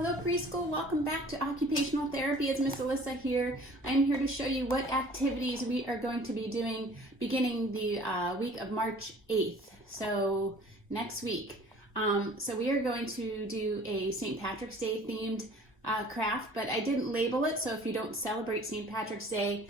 Hello preschool, welcome back to Occupational Therapy. It's Miss Alyssa here. I'm here to show you what activities we are going to be doing beginning the week of March 8th, so next week. So we are going to do a St. Patrick's Day themed craft, but I didn't label it, so if you don't celebrate St. Patrick's Day,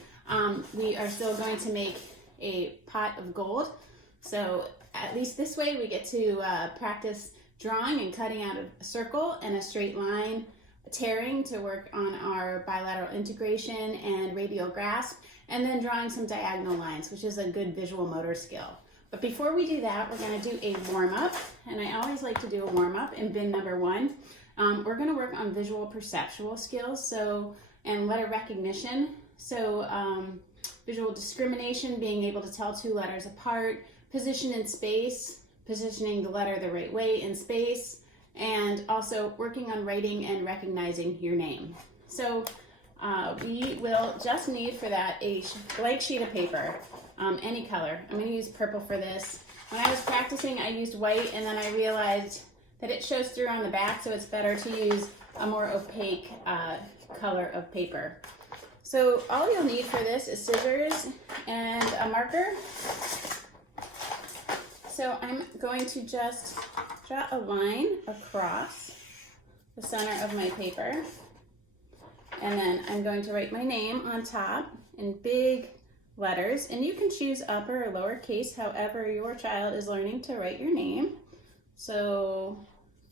we are still going to make a pot of gold. So at least this way we get to practice drawing and cutting out a circle and a straight line, tearing to work on our bilateral integration and radial grasp, and then drawing some diagonal lines, which is a good visual motor skill. But before we do that, we're going to do a warm-up, and I always like to do a warm-up in bin number 1. We're going to work on visual perceptual skills, and letter recognition. So visual discrimination, being able to tell two letters apart, position in space, positioning the letter the right way in space, and also working on writing and recognizing your name. So we will just need for that a blank sheet of paper, any color. I'm going to use purple for this. When I was practicing, I used white, and then I realized that it shows through on the back, so it's better to use a more opaque color of paper. So all you'll need for this is scissors and a marker. So I'm going to just draw a line across the center of my paper, and then I'm going to write my name on top in big letters, and you can choose upper or lowercase, however your child is learning to write your name. So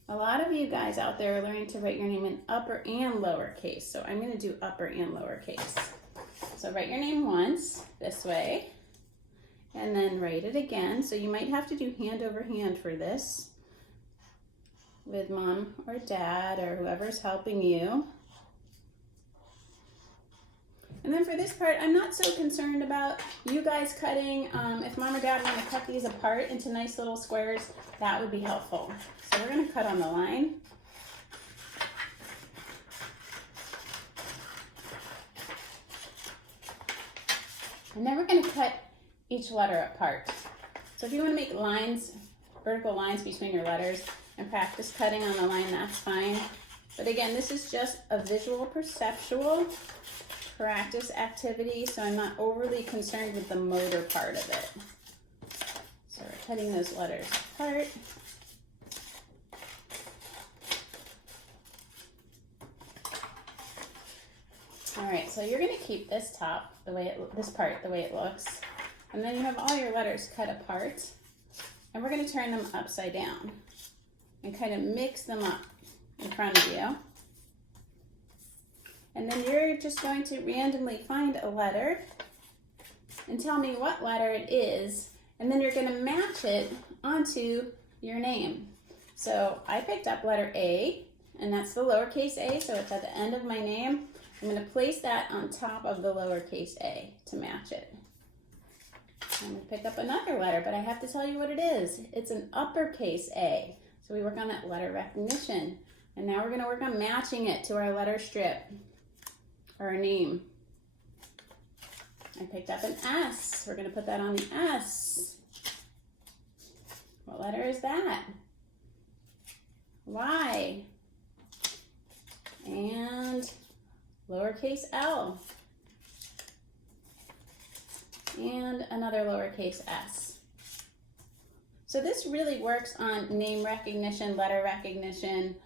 a lot of you guys out there are learning to write your name in upper and lowercase, so I'm going to do upper and lowercase. So write your name once this way, and then write it again. So you might have to do hand over hand for this with mom or dad or whoever's helping you. And then for this part, I'm not so concerned about you guys cutting. If mom or dad want to cut these apart into nice little squares, that would be helpful. So we're going to cut on the line. And then we're going to cut each letter apart. So if you want to make lines, vertical lines between your letters and practice cutting on the line, that's fine. But again, this is just a visual perceptual practice activity, so I'm not overly concerned with the motor part of it. So we're cutting those letters apart. All right, so you're going to keep this top the way this part the way it looks. And then you have all your letters cut apart, and we're going to turn them upside down and kind of mix them up in front of you. And then you're just going to randomly find a letter and tell me what letter it is, and then you're going to match it onto your name. So I picked up letter A, and that's the lowercase a, so it's at the end of my name. I'm going to place that on top of the lowercase a to match it. I'm going to pick up another letter, but I have to tell you what it is. It's an uppercase A. So we work on that letter recognition. And now we're going to work on matching it to our letter strip, or our name. I picked up an S. We're going to put that on the S. What letter is that? Y. And lowercase l. And another lowercase s. So this really works on name recognition, letter recognition,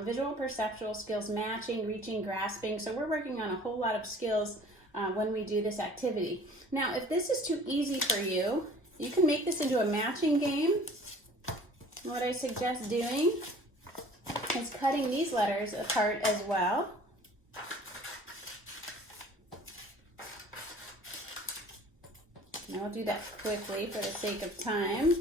visual perceptual skills, matching, reaching, grasping. So we're working on a whole lot of skills when we do this activity. Now, if this is too easy for you, you can make this into a matching game. What I suggest doing is cutting these letters apart as well. And I'll do that quickly for the sake of time.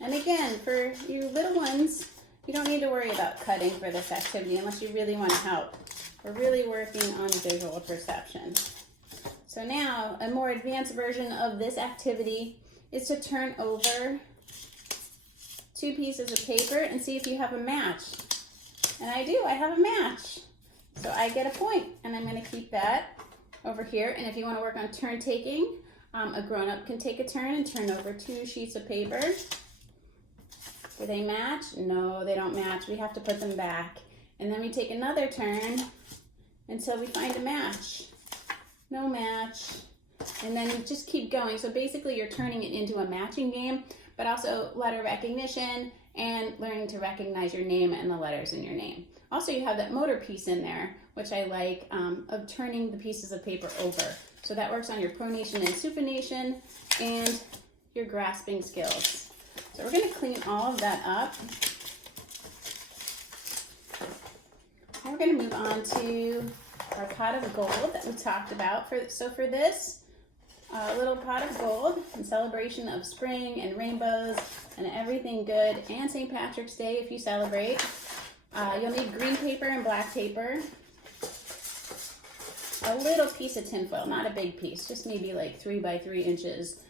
And again, for you little ones, you don't need to worry about cutting for this activity unless you really want to help. We're really working on visual perception. So now, a more advanced version of this activity is to turn over 2 pieces of paper and see if you have a match. And I do, I have a match. So I get a point, and I'm going to keep that over here. And if you want to work on turn taking, a grown-up can take a turn and turn over 2 sheets of paper. Do they match? No, they don't match. We have to put them back. And then we take another turn until we find a match. No match. And then you just keep going. So basically you're turning it into a matching game, but also letter recognition and learning to recognize your name and the letters in your name. Also, you have that motor piece in there, which I like, of turning the pieces of paper over. So that works on your pronation and supination and your grasping skills. So we're gonna clean all of that up. Now we're gonna move on to our pot of gold that we talked about. So for this little pot of gold in celebration of spring and rainbows and everything good, and St. Patrick's Day if you celebrate, you'll need green paper and black paper, a little piece of tinfoil, not a big piece, just maybe like 3 by 3 inches.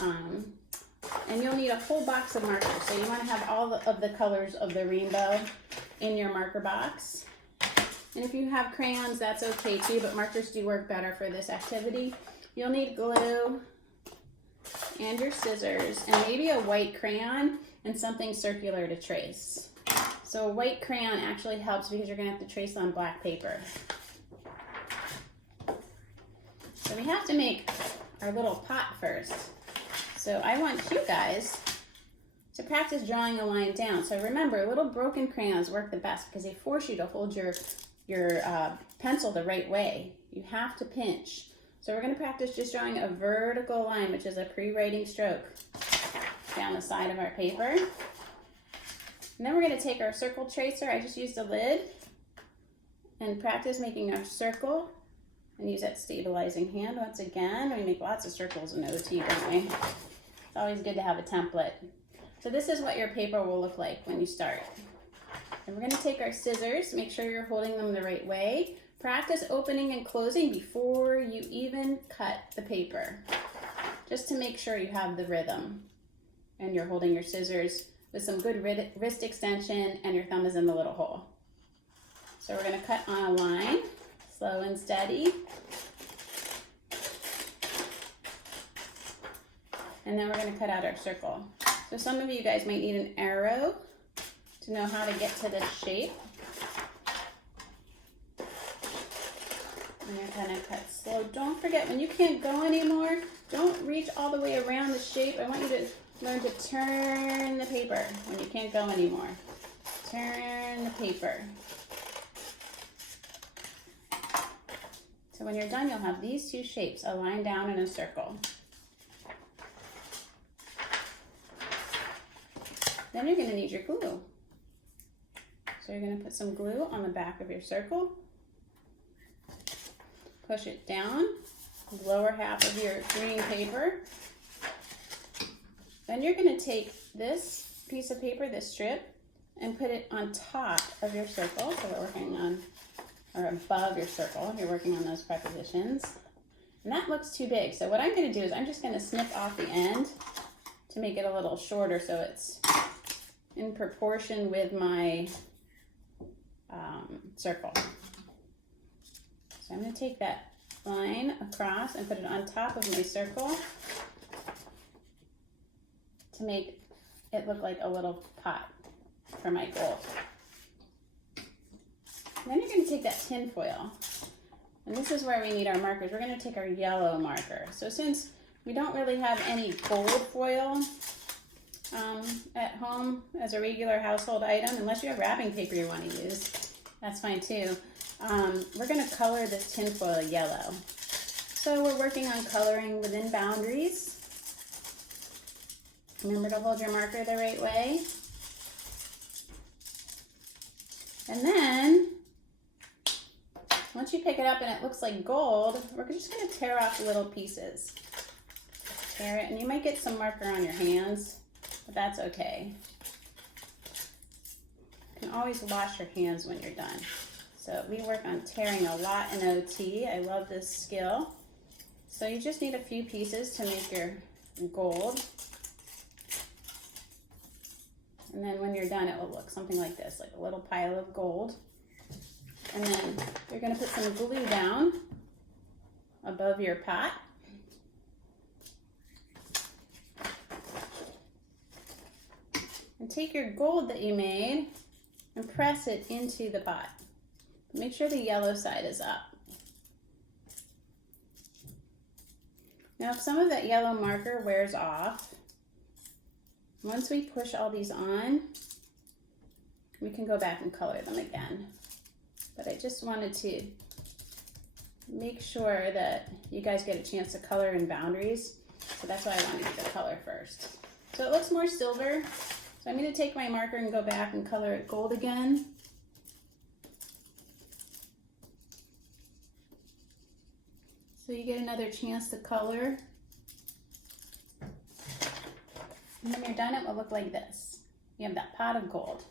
And you'll need a whole box of markers. So you want to have all of the colors of the rainbow in your marker box. And if you have crayons, that's okay too, but markers do work better for this activity. You'll need glue and your scissors and maybe a white crayon and something circular to trace. So a white crayon actually helps because you're gonna have to trace on black paper. So we have to make our little pot first. So I want you guys to practice drawing a line down. So remember, little broken crayons work the best because they force you to hold your pencil the right way. You have to pinch. So we're going to practice just drawing a vertical line, which is a pre-writing stroke, down the side of our paper. And then we're going to take our circle tracer. I just used a lid, and practice making our circle and use that stabilizing hand once again. We make lots of circles in OT, don't we? It's always good to have a template. So this is what your paper will look like when you start. And we're going to take our scissors, make sure you're holding them the right way. Practice opening and closing before you even cut the paper, just to make sure you have the rhythm. And you're holding your scissors with some good wrist extension and your thumb is in the little hole. So we're going to cut on a line, slow and steady. And then we're going to cut out our circle. So some of you guys might need an arrow to know how to get to this shape. And you're gonna cut slow. Don't forget, when you can't go anymore, don't reach all the way around the shape. I want you to learn to turn the paper when you can't go anymore. Turn the paper. So when you're done, you'll have these two shapes, a line down and a circle. Then you're gonna need your glue. So you're gonna put some glue on the back of your circle. Push it down, the lower half of your green paper. Then you're going to take this piece of paper, this strip, and put it on top of your circle. So we're working on, or above your circle, you're working on those prepositions. And that looks too big. So what I'm going to do is I'm just going to snip off the end to make it a little shorter so it's in proportion with my circle. So I'm going to take that line across and put it on top of my circle to make it look like a little pot for my gold. And then you're going to take that tin foil, and this is where we need our markers. We're going to take our yellow marker. So since we don't really have any gold foil at home as a regular household item, unless you have wrapping paper you want to use, that's fine too. We're going to color this tinfoil yellow. So we're working on coloring within boundaries. Remember to hold your marker the right way. And then, once you pick it up and it looks like gold, we're just going to tear off little pieces. Tear it, and you might get some marker on your hands, but that's okay. You can always wash your hands when you're done. So we work on tearing a lot in OT. I love this skill. So you just need a few pieces to make your gold. And then when you're done, it will look something like this, like a little pile of gold. And then you're going to put some glue down above your pot. And take your gold that you made and press it into the pot. Make sure the yellow side is up. Now if some of that yellow marker wears off, once we push all these on, we can go back and color them again. But I just wanted to make sure that you guys get a chance to color in boundaries. So that's why I wanted you to color first. So it looks more silver. So I'm going to take my marker and go back and color it gold again. So you get another chance to color. And when you're done, it will look like this. You have that pot of gold.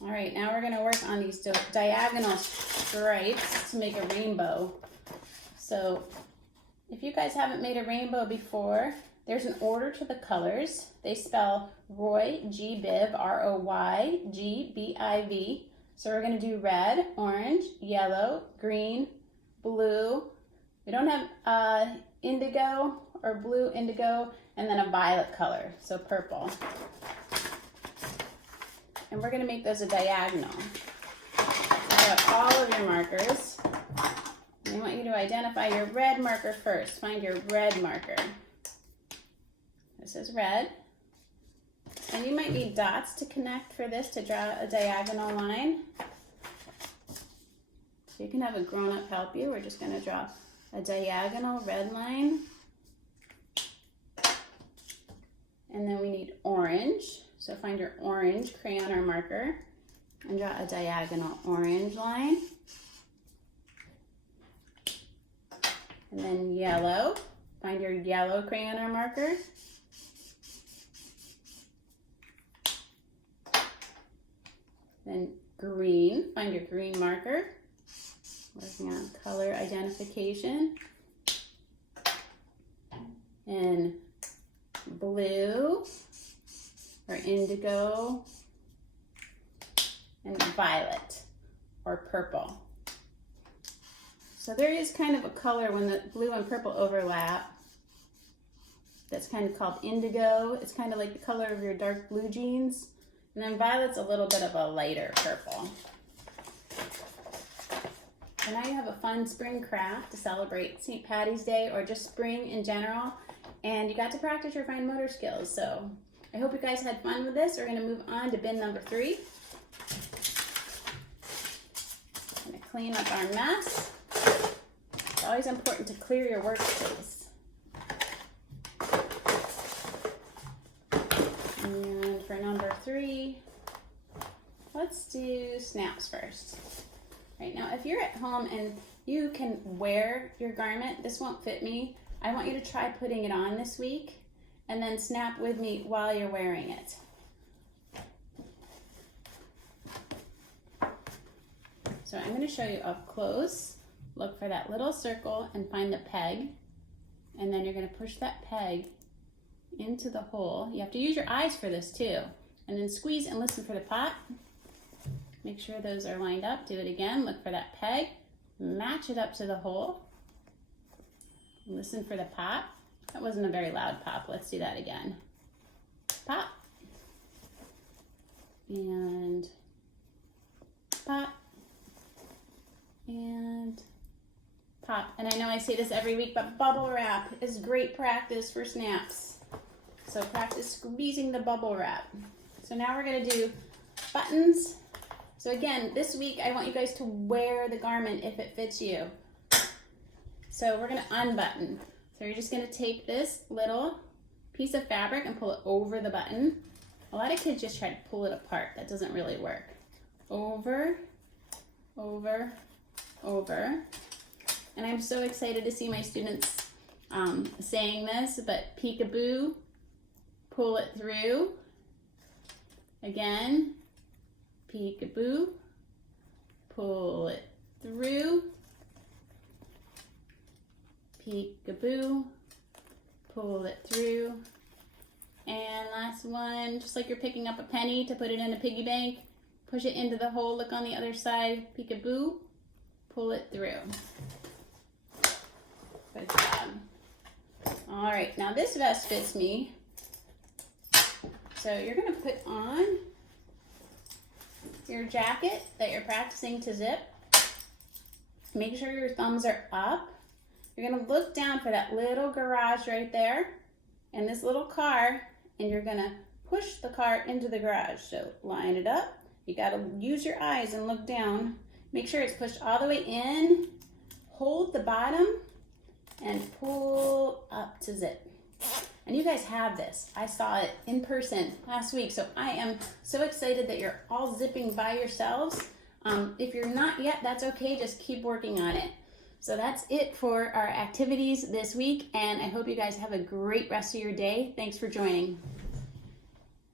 All right, now we're gonna work on these diagonal stripes to make a rainbow. So if you guys haven't made a rainbow before, there's an order to the colors. They spell Roy, G-Biv, R-O-Y, G-B-I-V. So we're gonna do red, orange, yellow, green, blue. We don't have indigo or blue indigo, and then a violet color, so purple. And we're gonna make those a diagonal. Got all of your markers. And I want you to identify your red marker first. Find your red marker. This is red. And you might need dots to connect for this to draw a diagonal line. So you can have a grown-up help you. We're just gonna draw a diagonal red line. And then we need orange. So find your orange crayon or marker and draw a diagonal orange line. And then yellow. Find your yellow crayon or marker. Then green. Find your green marker. Working on color identification. And blue or indigo and violet or purple. So there is kind of a color when the blue and purple overlap that's kind of called indigo. It's kind of like the color of your dark blue jeans. And then violet's a little bit of a lighter purple. So now you have a fun spring craft to celebrate St. Patty's Day or just spring in general. And you got to practice your fine motor skills. So I hope you guys had fun with this. We're going to move on to bin number 3. I'm going to clean up our mess. It's always important to clear your workspace. And for number 3, let's do snaps first. Right now, if you're at home and you can wear your garment, this won't fit me. I want you to try putting it on this week and then snap with me while you're wearing it. So I'm going to show you up close. Look for that little circle and find the peg. And then you're going to push that peg into the hole. You have to use your eyes for this too. And then squeeze and listen for the pop. Make sure those are lined up. Do it again. Look for that peg. Match it up to the hole. Listen for the pop. That wasn't a very loud pop. Let's do that again. Pop. And pop. And pop. And I know I say this every week, but bubble wrap is great practice for snaps. So practice squeezing the bubble wrap. So now we're going to do buttons. So again, this week I want you guys to wear the garment if it fits you. So we're going to unbutton. So you're just going to take this little piece of fabric and pull it over the button. A lot of kids just try to pull it apart. That doesn't really work. Over, over, over. And I'm so excited to see my students saying this, but peekaboo, pull it through. Again, peekaboo, pull it through. Peekaboo, pull it through. And last one, just like you're picking up a penny to put it in a piggy bank, push it into the hole, look on the other side, peekaboo, pull it through. Good job. All right, now this vest fits me. So you're gonna put on your jacket that you're practicing to zip. Make sure your thumbs are up. You're gonna look down for that little garage right there and this little car, and you're gonna push the car into the garage. So line it up. You gotta use your eyes and look down. Make sure it's pushed all the way in. Hold the bottom and pull up to zip. And you guys have this. I saw it in person last week, so I am so excited that you're all zipping by yourselves. If you're not yet, that's okay. Just keep working on it. So that's it for our activities this week, and I hope you guys have a great rest of your day. Thanks for joining.